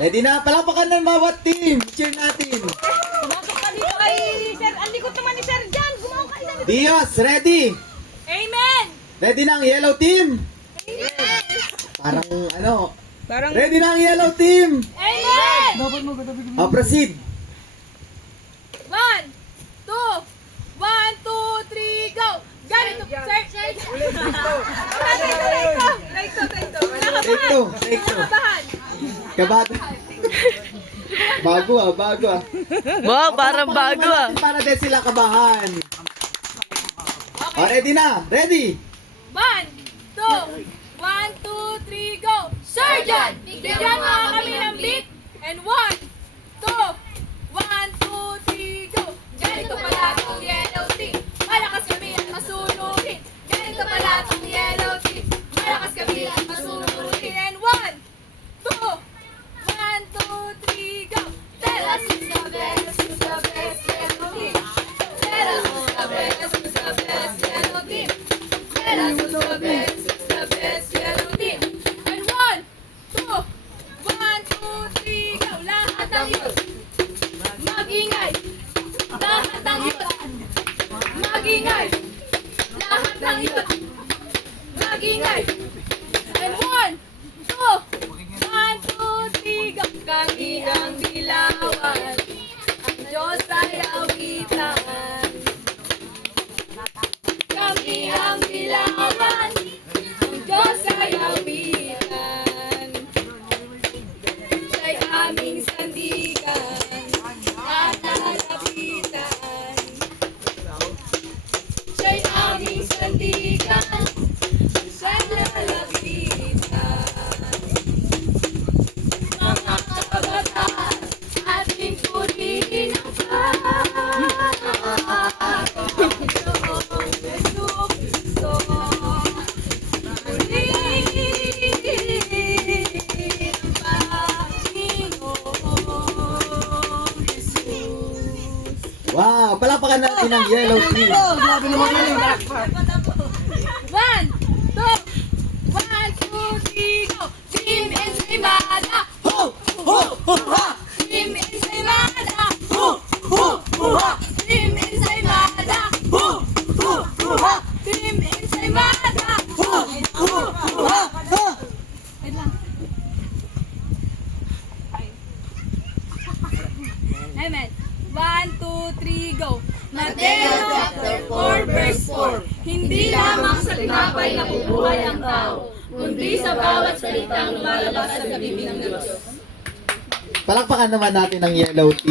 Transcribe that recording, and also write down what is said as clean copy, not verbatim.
Ready na? Palakpakan ng bawat team. Cheer natin. Pumasok ka dito kay Sir. Ang likod naman ni Sir Jan. Gumawa ka na. Dios, ready? Amen! Ready na ang yellow team? Amen! Parang ano? Parang... Ready na ang yellow team? Amen! Proceed. 1, 2, 1, 2, 3, go! Ganito, Sir. Take two. Nakabahan. Kabata. Bago ah. Wow, parang bago ah. Para din sila kabahan. Oh, ready na? Ready? 1, 2, 1, 2, 3, go! Surgeon! Bigyan mo kami ng beat. And 1, 2, 1, 2, 3, go! Ganito pala itong yellow team. Malakas kami at masunurin. Ganito pala itong yellow team. Malakas kami at masunurin. And 1, 2, 1, 2, 3, go! Tell us who's the best yellow team. Tell us who's the best yellow team. Tell us who's the best yellow team. And 1, 2, 1, 2, 3, go! Lahat ng youth, mag-ingay. Lahat ng youth, mag-ingay. Lahat ng youth, mag-ingay. And 1, 2, 1, 2, 3, go! Kami ang dilawan, ang Diyos ay awitan. Kami ang dilawan, ang Diyos ay awitan. Siya'y aming sandigan at lalapitan. Siya'y aming sandigan, siya'y lalapitan. Mga kabataan, ating purihin ang Wow, palakpakan natin ang yellow team. 1, 2, 1, 2, 3, go! Team Ensaymada! Ho! Ho! Ho! Ha! Team Ensaymada! Team Ensaymada! Team Ensaymada! Wait lang. Amen. 1, 2, 3, go! Mateo chapter 4, verse 4. Hindi lamang sa tinapay nabubuhay ang tao, kundi sa bawat salitang lumalabas sa bibig ng Diyos. Palakpakan naman natin ang yellow team.